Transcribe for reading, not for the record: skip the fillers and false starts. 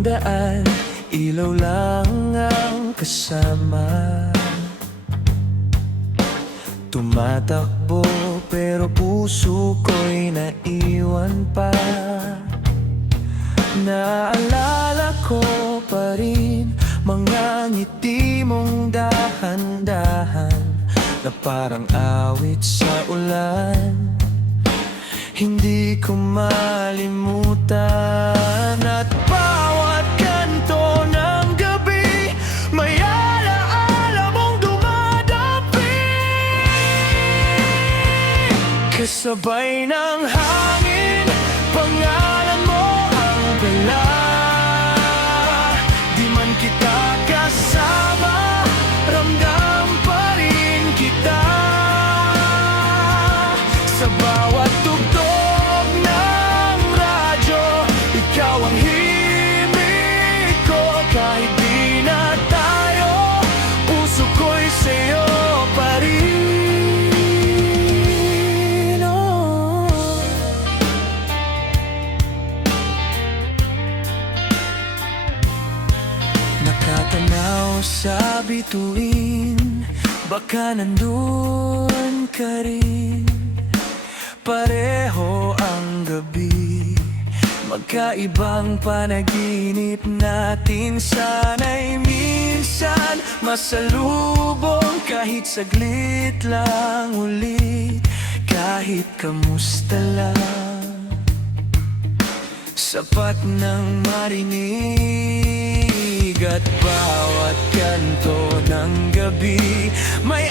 ng daan, ilaw lang ang kasama. Tumatakbo pero puso ko'y naiwan pa. Naalala ko pa rin mga ngiti mong dahan-dahan, na parang awit sa ulan. Hindi ko malimutan, at bawat kanto ng gabi may alaala mong dumadapi. Kasabay ng hangin, pangalan mo ang dala. Di man kita kasama, ramdam pa rin kita. Sa bawat tugtog ng radyo, ikaw ang himig ko. Kahit di na tayo, puso ko'y sa'yo pa rin. Oh. Nakatanaw sa bituin, baka nandun ka rin. Pareho ang gabi, magkaibang panaginip natin. Sana'y minsan masalubong, kahit saglit lang ulit. Kahit kamusta lang, sapat nang marinig. At bawat kanto ng gabi may